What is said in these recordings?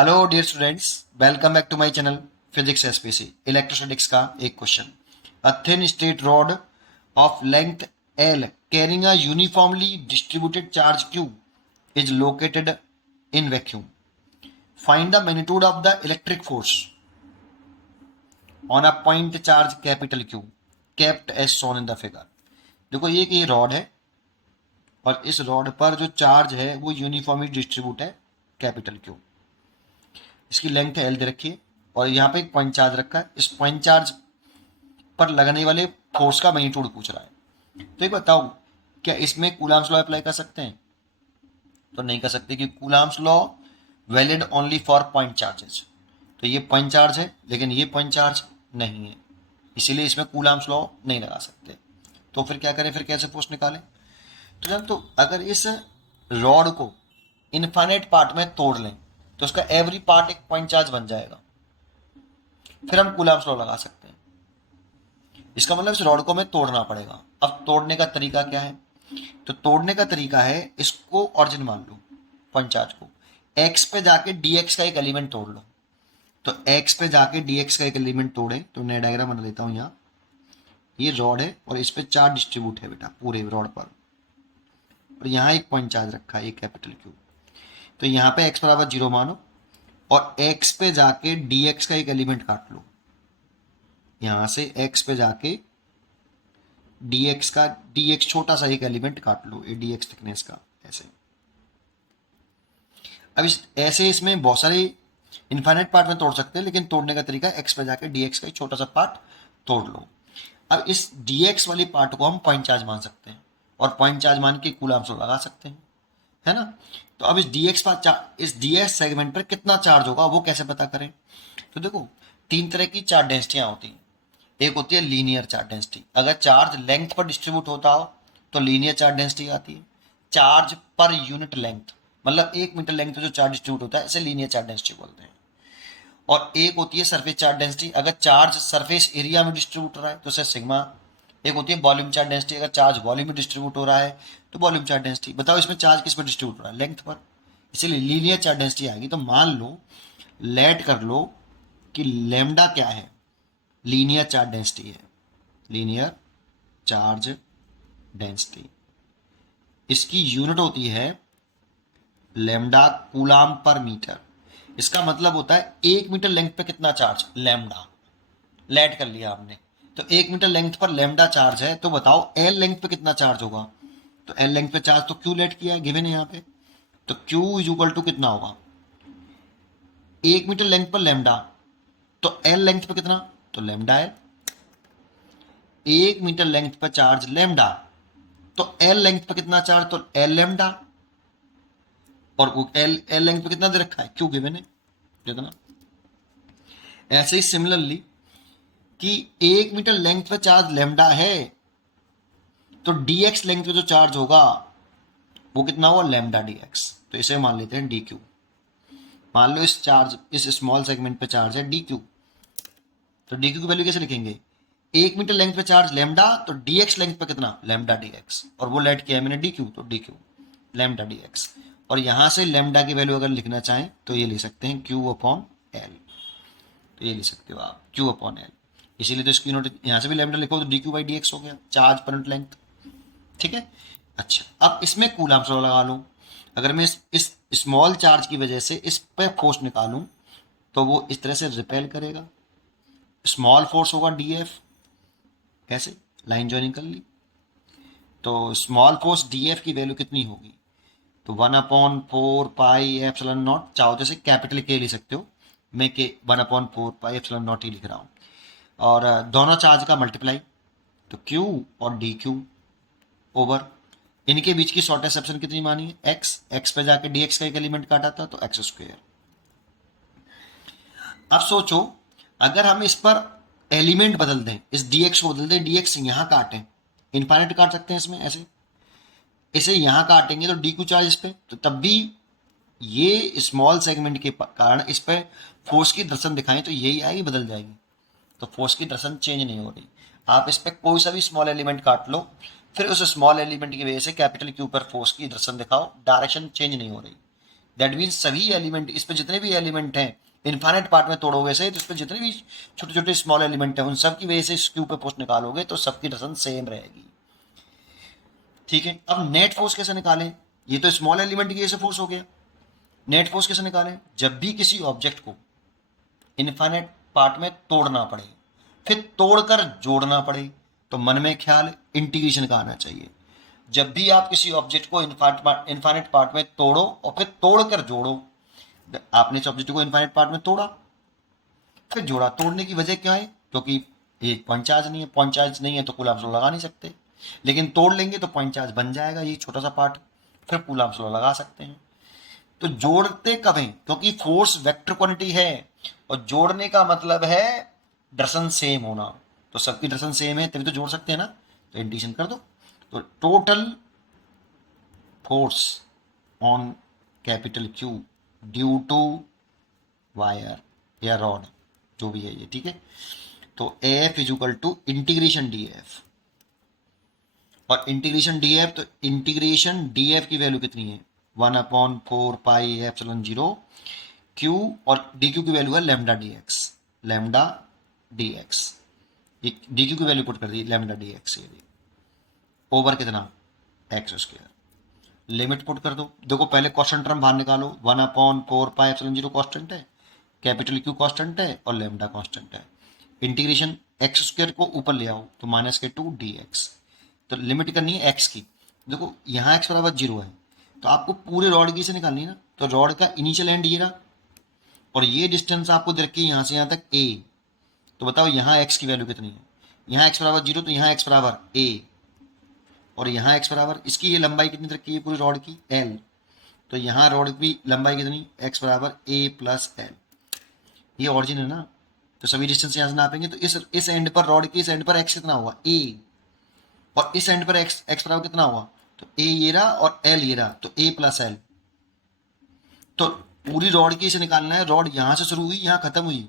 Hello dear students, welcome back to my channel physics SPC electrostatics का एक question. A thin straight rod of length L carrying a uniformly distributed charge Q is located in vacuum. Find the magnitude of the electric force on a point charge capital Q kept as shown in the figure. देखो ये rod है और इस rod पर जो charge है वो uniformly distribute है कैपिटल Q। इसकी लेंथ है एल दे रखी है और यहाँ पे एक पॉइंट चार्ज रखा है। इस पॉइंट चार्ज पर लगने वाले फोर्स का मैग्नीट्यूड पूछ रहा है। तो एक बताओ, क्या इसमें कूलाम्स लॉ अप्लाई कर सकते हैं? तो नहीं कर सकते, क्योंकि coulombs law valid only for point charges. तो ये पॉइंट चार्ज है लेकिन ये पॉइंट चार्ज नहीं है, इसीलिए इसमें कूलाम्स लॉ नहीं लगा सकते। तो फिर क्या करें, फिर कैसे फोर्स निकालें? तो जब तो अगर इस रॉड को इनफाइनाइट पार्ट में तोड़ लें तो उसका एवरी पार्ट एक पॉइंट चार्ज बन जाएगा, फिर हम कूलाम्स लॉ लगा सकते हैं। इसका मतलब इस रॉड को हमें तोड़ना पड़ेगा। अब तोड़ने का तरीका क्या है? तो तोड़ने का तरीका है, इसको ऑरिजिन मान लो, पॉइंट चार्ज को, एक्स पे जाके डीएक्स का एक एलिमेंट तोड़ लो। तो एक्स पे जाके डीएक्स का एक एलिमेंट तोड़े, तो नया डायग्राम बना लेता हूं। यहाँ ये रॉड है और इस पे चार्ज डिस्ट्रीब्यूट है बेटा पूरे रॉड पर, और यहाँ एक पॉइंट चार्ज रखा है, एक कैपिटल क्यू। तो यहाँ पे एक्स बराबर 0 मानो और एक्स पे जाके डीएक्स का एक एलिमेंट काट लो। यहां से एक्स पे जाके डीएक्स छोटा सा एक एलिमेंट काट लो, ये डीएक्स थिकनेस का, ऐसे। अब ऐसे इसमें बहुत सारे इनफाइनाइट पार्ट में तोड़ सकते हैं, लेकिन तोड़ने का तरीका एक्स पे जाके डीएक्स का एक छोटा सा पार्ट तोड़ लो। अब इस डीएक्स वाली पार्ट को हम पॉइंट चार्ज मान सकते हैं और पॉइंट चार्ज मान के कूलाम्स लगा सकते हैं, है ना। तो अब इस डीएक्स सेगमेंट पर कितना चार्ज होगा वो कैसे पता करें? तो देखो, तीन तरह की चार्ज डेंसिटियां होती हैं। एक होती है लीनियर चार्ज डेंसिटी। अगर चार्ज लेंथ पर डिस्ट्रीब्यूट होता हो तो लीनियर चार्ज डेंसिटी आती है। चार्ज पर यूनिट लेंथ, मतलब 1 मीटर लेंथ पे जो चार्ज डिस्ट्रीब्यूट होता है, इसे लीनियर चार्ज डेंसिटी बोलते हैं। और एक होती है सरफेस चार्ज डेंसिटी। अगर चार्ज सरफेस एरिया में डिस्ट्रीब्यूट हो रहा है तो इसे सिग्मा। एक होती है वॉल्यूम चार्ज डेंसिटी। अगर चार्ज वॉल्यूम में डिस्ट्रीब्यूट हो रहा है तो वॉल्यूम चार्ज डेंसिटी। बताओ इसमें चार्ज किस पर डिस्ट्रीब्यूट हो रहा है? लेंथ पर, इसीलिए लीनियर चार्ज डेंसिटी आएगी। तो मान लो, लेट कर लो कि लेमडा क्या है? लीनियर चार्ज डेंसिटी है, लीनियर चार्ज डेंसिटी। इसकी यूनिट होती है लेमडा कूलाम पर मीटर। इसका मतलब होता है 1 मीटर लेंथ पे कितना चार्ज, लेमडा। लेट कर लिया आपने, तो 1 मीटर लेंथ पर लेमडा चार्ज है, तो बताओ एल लेंथ पे कितना चार्ज होगा? तो एल लेंथ पे चार्ज तो क्यू लेट किया है, गिवन है यहाँ पे। तो क्यू इज इक्वल टू कितना होगा? 1 मीटर लेंथ पर लेमडा, तो एल लेंथ पे कितना? तो लेमडा एल। 1 मीटर लेंथ पर चार्ज लेमडा, तो एल लेंथ पे कितना चार्ज? तो एल लेमडा। और वो एल एल लेंथ पे कितना दे रखा है? क्यू गिवन है, कितना। ऐसे ही सिमिलरली कि 1 मीटर लेंथ पे चार्ज लेमडा है, तो डीएक्स लेंथ पे जो चार्ज होगा वो कितना हुआ? Lambda dx. तो इसे मान लेते हैं डी क्यू। मान लो इस स्मॉल सेगमेंट पे चार्ज है डी क्यू, तो डी क्यू की वैल्यू कैसे लिखेंगे? 1 मीटर लेंथ पे चार्ज लेमडा, तो डीएक्स लेंथ पे कितना? Lambda dx. और वो लेट किया है मैंने डी क्यू, तो डी क्यू लेमडा डीएक्स। और यहां से लेमडा की वैल्यू अगर लिखना चाहें तो ये ले सकते हैं क्यू अपॉन एल। तो ये ले सकते हो आप क्यू अपॉन एल। इसीलिए तो इसकी यूनिट यहाँ से भी लेमडा लिखो तो d Q by D x हो गया, चार्ज पर यूनिट लेंथ। ठीक है। अच्छा, अब इसमें कूलम्स लॉ लगा लूँ। अगर मैं इस स्मॉल चार्ज की वजह से इस पर फोर्स निकालूं तो वो इस तरह से रिपेल करेगा। स्मॉल फोर्स होगा डी एफ। कैसे? लाइन ज्वाइनिंग कर ली, तो स्मॉल फोर्स डी एफ की वैल्यू कितनी होगी? तो 1/4 पाई एप्सिलॉन नॉट। चाहो जैसे कैपिटल के लिख सकते हो, मैं के 1/4 पाई एप्सिलॉन नॉट ही लिख रहा हूँ। और दोनों चार्ज का मल्टीप्लाई, तो क्यू और डी क्यू ओवर इनके बीच की शॉर्टेस्ट सेक्शन कितनी मानी है? एक्स। एक्स पे जाके डी एक्स का एक एलिमेंट काटा था, तो एक्स स्क्वेयर। अब सोचो, अगर हम इस पर एलिमेंट बदल दें, इस डीएक्स को बदल दें, डीएक्स यहां काटें, इनफाइनाइट काट सकते हैं इसमें ऐसे, इसे यहां काटेंगे तो डी क्यू चार्ज इस पे, तो तब भी ये स्मॉल सेगमेंट के कारण इस पर फोर्स की दर्शन दिखाएं तो यही आएगी, बदल जाएगी। तो फोर्स की दर्शन चेंज नहीं हो रही। आप इस पर कोई सा भी स्मॉल एलिमेंट काट लो, फिर उस स्मॉल एलिमेंट की वजह से कैपिटल क्यू पर फोर्स की दर्शन दिखाओ, डायरेक्शन चेंज नहीं हो रही। दैट मीन्स सभी एलिमेंट, इस पे जितने भी एलिमेंट हैं इनफाइनाइट पार्ट में तोड़ोगे से, तो इस पे जितने भी छोटे छोटे स्मॉल एलिमेंट हैं उन सब की वजह से इस क्यू पे फोर्स निकालोगे तो सबकी डायरेक्शन सेम रहेगी। ठीक है, अब नेट फोर्स कैसे निकालें? ये तो स्मॉल एलिमेंट की वजह से फोर्स हो गया। नेट फोर्स कैसे निकालें? जब भी किसी ऑब्जेक्ट को इनफाइनाइट पार्ट में तोड़ना पड़े, फिर तोड़कर जोड़ना पड़े, तो मन में ख्याल इंटीग्रेशन का आना चाहिए। जब भी आप किसी ऑब्जेक्ट को इनफाइनाइट पार्ट में तोड़ो और फिर तोड़कर जोड़ो, आपने इस ऑब्जेक्ट को इनफाइनाइट पार्ट में तोड़ा फिर जोड़ा, तोड़ने की वजह क्या है? क्योंकि एक पॉइंट चार्ज नहीं है, पॉइंट चार्ज नहीं है तो कूलम्ब लॉ लगा नहीं सकते, लेकिन तोड़ लेंगे तो पॉइंट चार्ज बन जाएगा ये छोटा सा पार्ट, फिर कूलम्ब लॉ लगा सकते हैं। तो जोड़ते कब हैं? क्योंकि फोर्स वेक्टर क्वांटिटी है और जोड़ने का मतलब है डायरेक्शन सेम होना, तो सबकी डायरेक्शन सेम है तभी तो जोड़ सकते हैं ना, तो इंटीग्रेशन कर दो। तो total force on capital Q due to wire या रॉड, जो भी है ये, ठीक है। तो F is equal to integration d F, और इंटीग्रेशन डी एफ, तो इंटीग्रेशन डी एफ की वैल्यू कितनी है? 1/4 पाई एप्सिलॉन 0 क्यू, और डी क्यू की वैल्यू है lambda d x, lambda d x, d q की वैल्यू पुट कर दी लैम्डा डी एक्स, ये ओवर कितना? X square. लिमिट पुट कर दो, देखो पहले कॉन्स्टेंट टर्म बाहर निकालो, 1/4 पाई एप्सिलॉन 0 कॉन्स्टेंट है, कैपिटल क्यू कॉन्स्टेंट है और लैम्डा कॉन्स्टेंट है। इंटीग्रेशन एक्स स्क्वायर को ऊपर ले आओ तो -2 डी एक्स, तो लिमिट करनी है एक्स की। देखो यहाँ एक्स बराबर 0 है तो आपको पूरे रॉड की से निकालनी है ना, तो रॉड का इनिशियल एंड ये रहा और ये डिस्टेंस आपको दे रखी है यहाँ से यहाँ तक ए, तो बताओ यहाँ एक्स की वैल्यू कितनी है? यहाँ एक्स बराबर 0 तो यहाँ एक्स बराबर ए, और यहाँ एक्स बराबर इसकी ये लंबाई कितनी रखी है पूरी रॉड की? एल, तो यहाँ रॉड की लंबाई कितनी? एक्स बराबर ए प्लस एल, ये ऑरिजिन है ना, तो सभी डिस्टेंस यहाँ से नापेंगे तो इस एंड पर, रॉड के इस एंड पर एक्स कितना हुआ? ए, और इस एंड पर एक्स बराबर कितना हुआ? तो ए ये रहा और एल ये रहा, तो ए प्लस एल। तो पूरी रॉड की इसे निकालना है, रॉड यहाँ से शुरू हुई यहाँ खत्म हुई,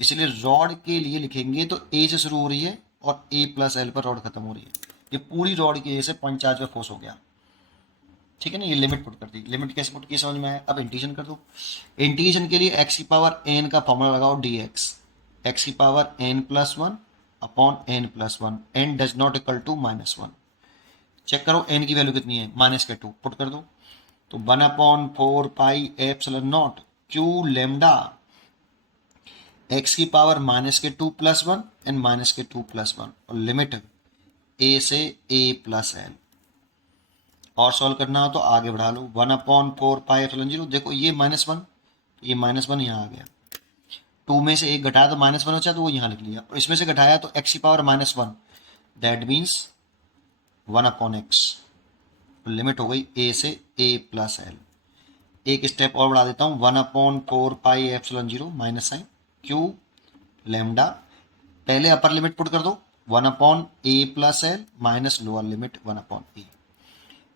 इसलिए रॉड के लिए लिखेंगे तो ए से शुरू हो रही है और ए प्लस एल पर रॉड खत्म हो रही है। ये पूरी रॉड की वजह से पॉइंट चार्ज पे फोर्स हो गया, ठीक है ना। ये लिमिट पुट कर दी, लिमिट कैसे पुट की समझ में आया? अब इंटीग्रेशन कर दो। इंटीग्रेशन के लिए एक्स की पावर एन का फॉर्मूला लगाओ, डी एक्स की power n plus one upon n plus one, n does not equal to -1। Check करो एन की वैल्यू कितनी है? -2 पुट कर दो, तो 1/4 pi epsilon 0 Q lambda x की पावर -2 प्लस 1 एंड -2 प्लस 1, और लिमिट ए से ए प्लस एल। और सॉल्व करना हो तो आगे बढ़ा लो, 1/4 पाई एप्सिलॉन 0, देखो ये -1, ये -1 यहाँ आ गया, 2 में से एक घटाया तो -1 बचा तो वो यहाँ लिख लिया, और इसमें से घटाया तो एक्स की power -1, that means 1/x, limit हो गई ए से ए प्लस एल। एक स्टेप और बढ़ा देता हूँ, 1/4 pi epsilon 0 minus sign Q lambda, पहले अपर लिमिट पुट कर दो 1/a plus L minus lower limit 1/a,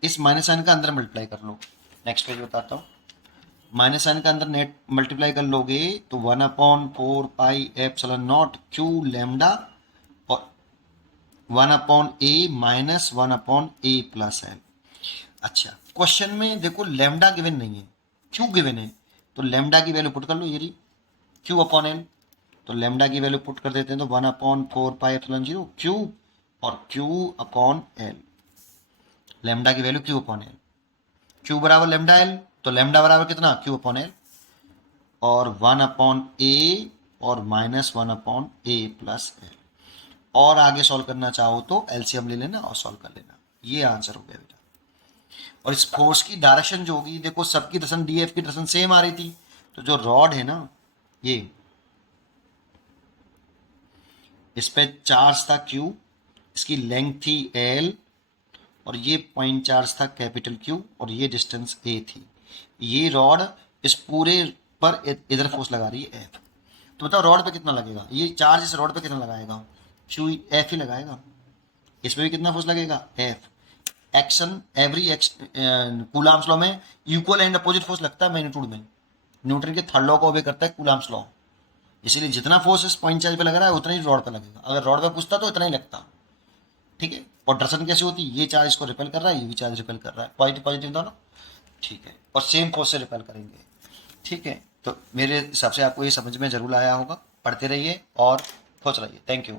इस माइनस साइन का अंदर मल्टीप्लाई कर लो। नेक्स्ट पेज बताता हूँ, माइनस साइन का अंदर नेट मल्टीप्लाई कर लोगे तो 1/4 पाई एप्सिलॉन 0 क्यू लैम्डा और 1/a minus 1/a plus L. अच्छा, क्वेश्चन में देखो लैम्डा गिवन नहीं है, क्यू गिवन है, तो लैम्डा की वैल्यू पुट कर लो, ये रही क्यू अपॉन एल, तो लैम्डा की वैल्यू पुट कर देते हैं तो 1/4 पाई एप्सिलॉन 0 क्यू और क्यू अपॉन एल, लैम्डा की value Q upon L, Q बराबर लैम्डा एल, तो लैम्डा बराबर कितना? क्यू अपॉन एल, और 1/a और -1/a प्लस एल। और आगे सॉल्व करना चाहो तो एलसीएम ले लेना और सॉल्व कर लेना, ये आंसर हो गया बेटा। और इस फोर्स की डायरेक्शन जो होगी, देखो सबकी डायरेक्शन डीएफ की डायरेक्शन सेम आ रही थी, तो जो रॉड है ना, ये इस पे चार्ज था क्यू, इसकी लेंथ थी एल, और ये पॉइंट चार्ज था कैपिटल क्यू, और ये डिस्टेंस ए थी। ये रॉड इस पूरे पर इधर फोर्स लगा रही है एफ, तो बताओ रॉड पे कितना लगेगा? ये चार्ज इस रॉड पे कितना लगाएगा? क्यू एफ ही लगाएगा, इसमें भी कितना फोर्स लगेगा? F. Action every Coulomb's law में इक्वल एंड अपोजिट फोर्स लगता है मैग्नीट्यूड में, न्यूटन के थर्ड लॉ को ओबे करता है कूलम्ब्स लॉ, इसीलिए जितना फोर्स इस पॉइंट चार्ज पे लग रहा है उतना ही रॉड पे लगेगा, अगर रॉड पे पूछता तो इतना ही लगता, ठीक है। और डायरेक्शन कैसी होती है? ये चार्ज इसको रिपेल कर रहा है, ये भी चार्ज रिपेल कर रहा है, पॉजिटिव पॉजिटिव दोनों, ठीक है। और सेम फोर्स से रिपेल करेंगे। ठीक है, तो मेरे हिसाब से आपको ये समझ में जरूर आया होगा। पढ़ते रहिए और खुश रहिए। Thank you.